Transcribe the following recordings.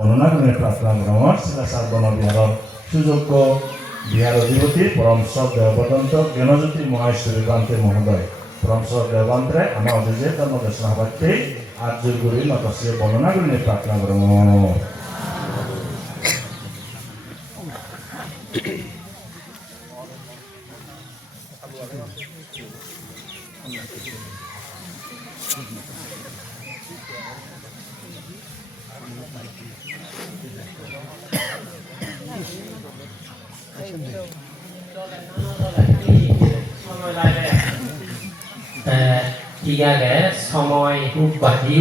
বননাগুণে প্রার্থনা গ্রহণ শিলাসার বনবিহারর সুযোগ্য বিহার অধিপতি পরম শ্রদ্ধেয় বদন্ত জ্ঞানজ্যোতি মহেশ্বরী বান্তে মহোদয় পরম শ্রদ্ধেয় বান্তে আমার অধিজে ধর্মদর্শন হবাতে আর্যগুরি নতশ্রী বননাগুণে প্রার্থনা গ্রহণ Tiga সময় খুব বাকি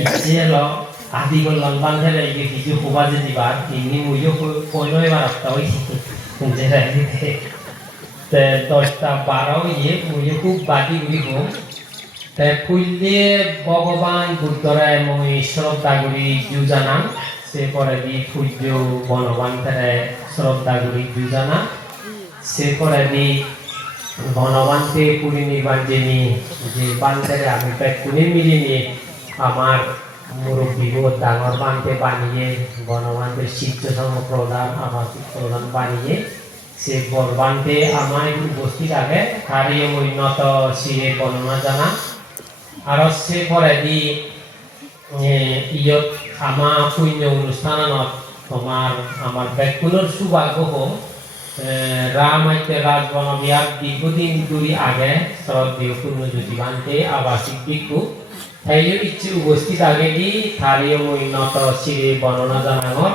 ইচ্ছে লো আদি বললাম বান্ধে লাগে কিছু খুবাজে দিবা তিনি মুইও কইনই বারটা হইছি যে রাইতে তে 10টা 12 ইয়ে মুইও খুব বাকি গুলি গো তে ফুললে ভগবান বুদ্ধরায় মই শ্রদ্ধা করি জুজানা সে পরে দি সূর্য বনবান্তে শ্রদ্ধা করি জুজানা সে পরে দি বনবান্তে পুরি নির্বাণ যিনি যে বান্তেরে আমি প্রায় কুড়ি মিলিয়ে আমার মুরব্বী ডাঙর বান্তে বানিয়ে বনবান্তের শিক্ষসম প্রধান আবাসিক প্রধান বানিয়ে সে বরবান্তে আমায় উপস্থিত আগে তারই উন্নত শিরে বর্ণনা জানা আর সে পরে দি ইয়ত আমা পুণ্য অনুষ্ঠানত তোমার আমার ব্যাকুলর সৌভাগ্য হোক রামাইতে রাজবন বিহার দীর্ঘদিন ধরে আগে শ্রদ্ধেয় পূর্ণজ্যোতি বান্তে আবাসিক ভিক্ষু তাইও ইচ্ছে উপস্থিত আগে দি তারই উন্নত শিরে বর্ণনা জানানোর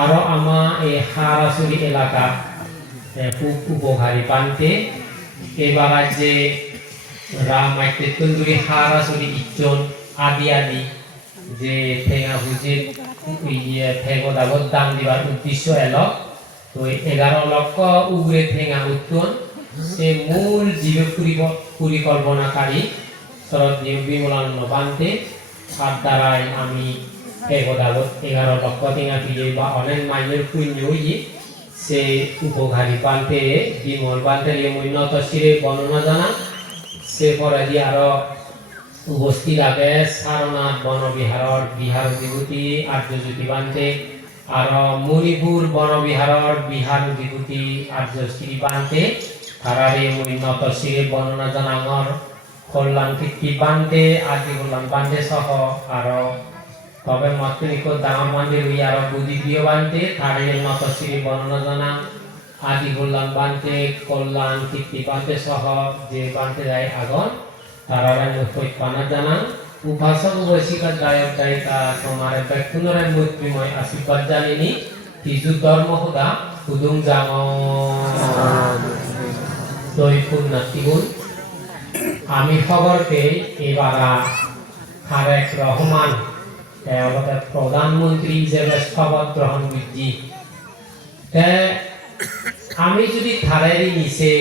আরো আমা এই হারাসুরি এলাকা খুব উপকারী বান্তে এবার যে রামাইতে তন্দুরি হারাসুরি ইচ্ছন আদি আদি যে ঠেঙা বুঝে ঠেঙ্গদাগত দাম দিবার উদ্দেশ্য এলো তো 11 লক্ষ উগরে ঠেঙা উত্তন সে মূল জীব পরিকল্পনাকারী শ্রদ্ধেয় বিমলানন্দ বান্তে তার দ্বারাই আমি ঠেঙ্গদাগত 11 লক্ষ ঠেঙা ফিরে বা অনেক মাইনের পুণ্য হইয়ে সে উপকারী বান্তে বিমল বান্তের উন্নত শিরে বর্ণনা জানা সে পরে দিয়ে আরো উপস্থিত আগে সারনাথ বনবিহারর বিহার অধিপতি আর্যজ্যোতি বান্তে আর মণিপুর বনবিহারর বিহার অধিপতি আর্যশ্রী বান্তে তারারে উন্নত শিরে বর্ণনা জানাঙর কল্যাণ কীর্তি বান্তে আদি কল্যাণ বান্তে সহ আর তবে মতনিক ডাঙর বান্তে রই আর বুদ্ধিপ্রিয় বান্তে তারে উন্নত শিরে বর্ণনা জানা আদি কল্যাণ বান্তে কল্যাণ কীর্তি বান্তে সহ যে বান্তে যায় আগন তারারা মুখই পানা জানা উপাসক বৈশিকার গায়ক গায়িকা তোমার ব্যক্তিগত মৈত্রীময় আশীর্বাদ জানিনি তিজু ধর্ম খুদা কুদুং জাম দই পুণ্যাতিগুণ আমি খবর পেয়ে এবার তারেক রহমান প্রধানমন্ত্রী হিসেবে শপথ গ্রহণ করছি আমি যদি থারেরই নিচে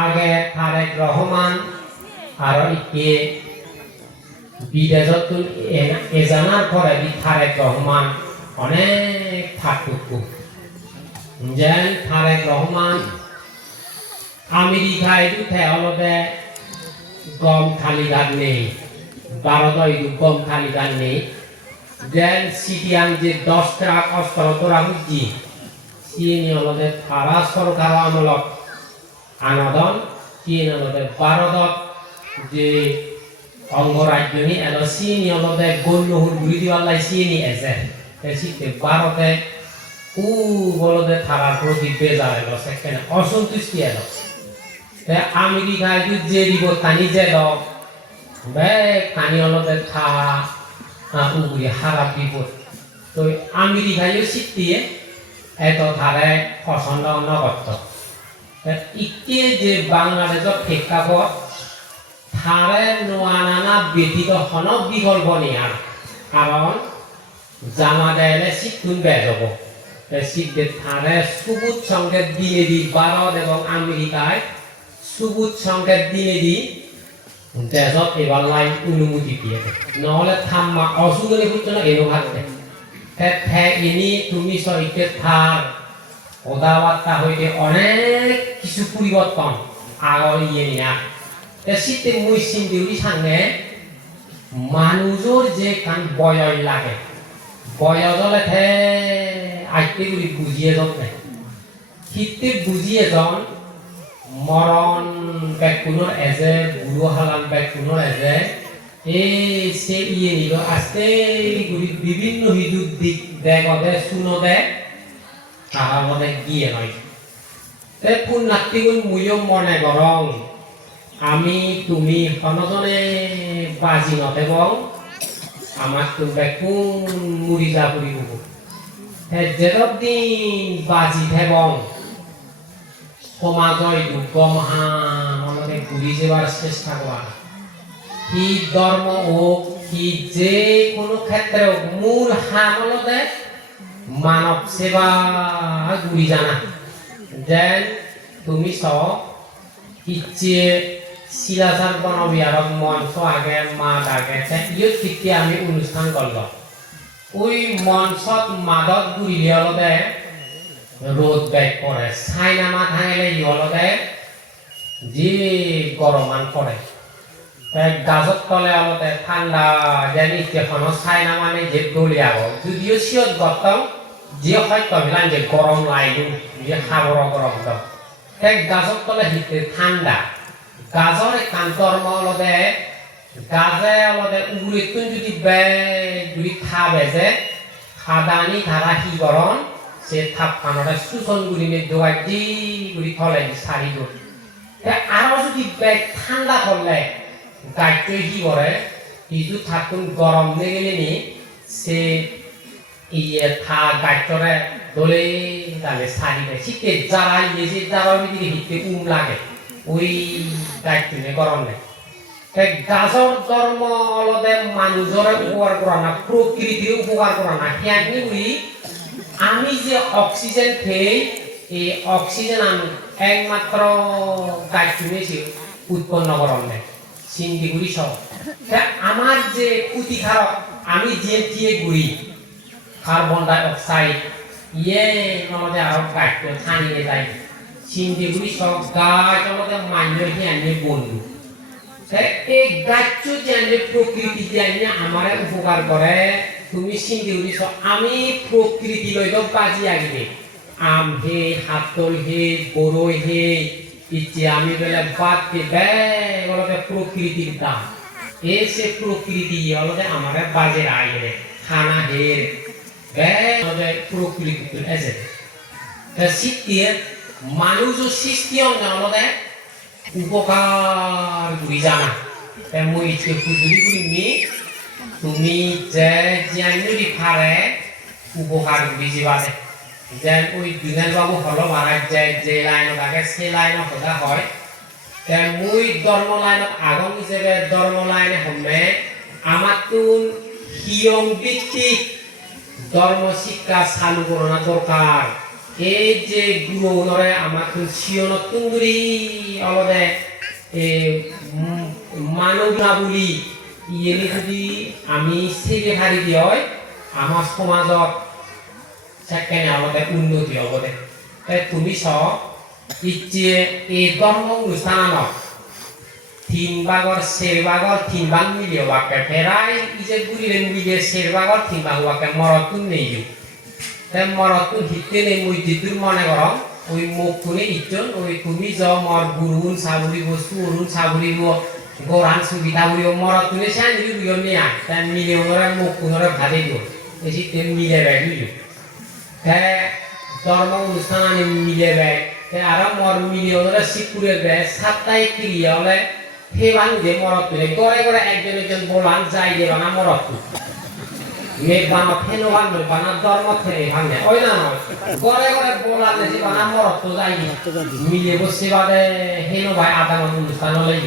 আগে তারেক রহমান আর ইকে বিদেশত এজানার পরে তারেক রহমান অনেক থাকতো যেন তারেক রহমান আমেরিকায় অলবে গম খালিদার নেই ভারত গম খালিদার নেই যেন সিটিয়ান যে 10 ট্রাক অস্ত্র তোরা বুঝছি সিএনি অলবে তারা সরকার আমলক আনদন সিএনি অলবে ভারতত যে অঙ্গরাজ্যনি এলো সিএনি অলবে গণ্যহুর ঘুরি দিওয়ালাই সিএনি এসে শীতে ভারতে বলদে থারার প্রতি বেজার এলো সেখানে অসন্তুষ্টি এলো আমেরিকায় যে দিব তানি যে দক বে তানি অলবে থা উগুরি হারাপ বিপদ তো আমেরিকায় শীতিয়ে এত ধারে পছন্দ নগত ইকে যে বাংলাদেশত প্রেক্ষাপট থারে নোয়া নানা ব্যতীত হন বিকল্প নেয়ার কারণ জামা দেয়লে শীতুন বেজব শীতে থারে সুবুত সংকেত দিনে দি ভারত এবং আমেরিকায় সুবুত সংকেত দিনে দি দেশত এবার লাইন অনুমতি দিয়ে নহলে থাম্মা অসুবিধা করছে না এনো ভাবতে ইনি তুমি সহিতে থার কথাবার্তা হইতে অনেক কিছু পরিবর্তন আগর ইয়ে নিয়া শীতে মই চিন্তিউরি সামনে মানুষের যে কান বয়স লাগে বয়স হলে থে আইতে গুলি বুঝিয়ে যান নাই হিতে বুঝিয়ে যান মরণ ব্যাকুণর এজে বুড়ো হালান ব্যাকুণর এজে এই সে ইয়ে নিল আস্তে গুলি বিভিন্ন হিজুর দিক দেখে শুনো দে তাহার মনে গিয়ে নয় তে পুণ্যার্থীগুণ মুইও মনে করং আমি তুমি সনজনে বাজি নথেবং আমার তো বেকুন মুড়ি যা পুরি হব যেদিন বাজি থেবং সমাজয় দুঃখ মহান আমাদের ঘুরি যাবার চেষ্টা করা কি ধর্ম হোক কি যে কোনো ক্ষেত্রে হোক মূল হামলতে মানব সেবা ঘুরি জানা যেন তুমি সব ইচ্ছে শিলাচার বনবি আর মঞ্চ আগে মাঠ আগে ইয়ে থেকে আমি অনুষ্ঠান করলাম ওই মঞ্চত মাদত ঘুরিলে অলতে রোদ ব্যাগ পড়ে ছাইনামা থাঙিলে ইহলতে যে গরমান পড়ে গাছত তলে অলতে ঠান্ডা যেন ইচ্ছেখনো ছাইনামা নেই যে দলিয়া গল যদিও সিয়ত গতম যে হয়তো মিলান যে গরম লাইলো যে সাগর গরম তো গাছত তলে হিতে ঠান্ডা গাজর কান্তর অলতে গাজে অলতে উগুলিতুন যদি যদি থা বেজে খাদানি ধারা কি গরম সে থাপ কানরে সুসন গুলিনে দোয়াই দি গুলি থলে সারি দো আরো যদি ব্যাগ ঠান্ডা করলে গাইতে কি করে কিছু থাকুন গরম নেগেলে নি সে ইয়ে থা গাইতরে দলে গালে সারি দেয় শীতে জ্বালা ইয়েছে জ্বালা দিকে হিতে লাগে ওই দায়িত্বে গরম নেই গাছর ধর্ম অলদে মানুষের উপকার করা না প্রকৃতির উপকার করা না হিয়ানি উড়ি আমি যে অক্সিজেন খেয়ে এই অক্সিজেন আমি একমাত্র দায়িত্বে উৎপন্ন করার নেই সিন্দিগুড়ি সব আমার যে ক্ষতিকারক আমি যে দিয়ে ঘুরি কার্বন ডাই অক্সাইড ইয়ে আমাদের আরো দায়িত্ব ছাড়িয়ে যায় সিন্দিগুড়ি সব গাছ আমাদের মান্য হিয়ানি বন্ধু এই গাছ যে প্রকৃতি যে আমার উপকার করে তুমি সিন্দিগুড়ি সব আমি প্রকৃতি লইল বাজি আগে আম হে হাতল হে বড়ই হে ইচ্ছে আমি বেলা বাদ বলতে প্রকৃতির দাম এসে প্রকৃতি অলতে আমার বাজে আগে খানা হের প্রকৃতি এসে শীতের মানুষ সৃষ্টি অলতে উপকার করি জানা মই খুজুরি করি নি তুমি যে জানুয়ারি ফারে উপকার করি যাবাতে যেন ওই দিনের বাবু হলো মারা যায় যে লাইনত আগে সেই লাইনত সোধা হয় মই ধর্ম লাইনত আগম হিসেবে ধর্ম লাইনে হমে আমার তো হিয়ং ভিত্তিক ধর্ম শিক্ষা চালু করা দরকার এই যে গুণরে আমার তো সিয়নত তুঙ্গুরি অলদে মানব না বলি ইয়ে যদি আমি সেরে হারি দিয়ে আমার সমাজত সেখানে আমাদের উন্নতি হবে তুমি সব ইচ্ছে এই ধর্ম অনুষ্ঠান তিন ভাগর শের ভাগর তিন ভাগ মিলিয়ে ওয়াকে ফেরাই ইজে গুলিলে মিলিয়ে শের ভাগর তিন ভাগ ওয়াকে মরতুন নেই মরতুন হিতে নেই মই জিতুর মনে করম ওই মুখ খুনে ইচ্ছন ওই তুমি য মর গুরুন সাবুরিব সুরুন সাবুরিব গোরান সুবিধা বুড়িব মরতুনে সাংরি বুড়িব নিয়ে তাই মিলে ওরা মুখ খুনরে ভাজে দিব এসে তেল মিলে রাখি ধর্ম অনুষ্ঠান আনি মিলে ব্যাগ আর মর মিলিয়নরা শিবপুরে ব্যাগ সাপ্তাহিক ক্রিয়া হলে হে বান্ধে মরত তুলে গড়ে গড়ে একজন একজন বলান যাই যে বানা মরত মেঘ বানা ফেনো বান্ধব বানা ধর্ম ফেনে ভাঙে ওই না নয় গড়ে গড়ে বলান যে বানা মরত তো যাই মিলে বসে বাদে হেনো ভাই আধা অনুষ্ঠান হলে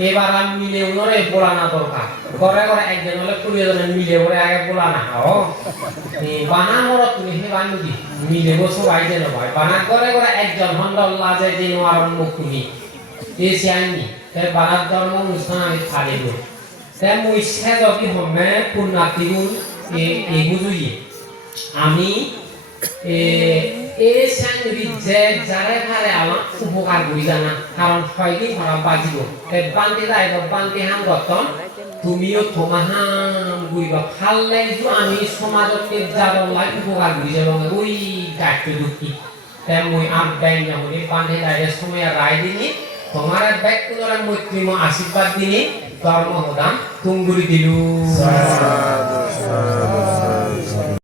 এবার আমি মিলে ওনারে বলানা দরকার ঘরে ঘরে একজন হলে 20 জনের মিলে ওরে আগে বলানা ও বানা মরত তুমি হে বানুদি মিলে বসো ভাই যেন ভাই বানা ঘরে ঘরে একজন হন্ডল লাজে দিন আর মুখুনি এসে আইনি তাই বানার ধর্ম অনুষ্ঠান আমি ছাড়ে দেব তাই মই সে যদি হমে পুণ্যার্থীগুণ এই বুঝুই আমি এই সাংরি যে যারে ভারে আমার উপকার করি জানা কারণ ছয়দিন ধরা বাজিব বান্তি যাইব বান্তি হাম গতন তুমিও তোমাহান গুইবা ভাল লাগছো আমি সমাজকে যার লাগে উপকার বুঝে এবং ওই গাছটো দুঃখী তাই মই আর ব্যাং যাবনি বান্ধে রাইডে সময় রায় দিনি তোমার ব্যাগ পুনরায় মৈত্রীম আশীর্বাদ দিনি ধর্ম হদান তুমগুরি দিলু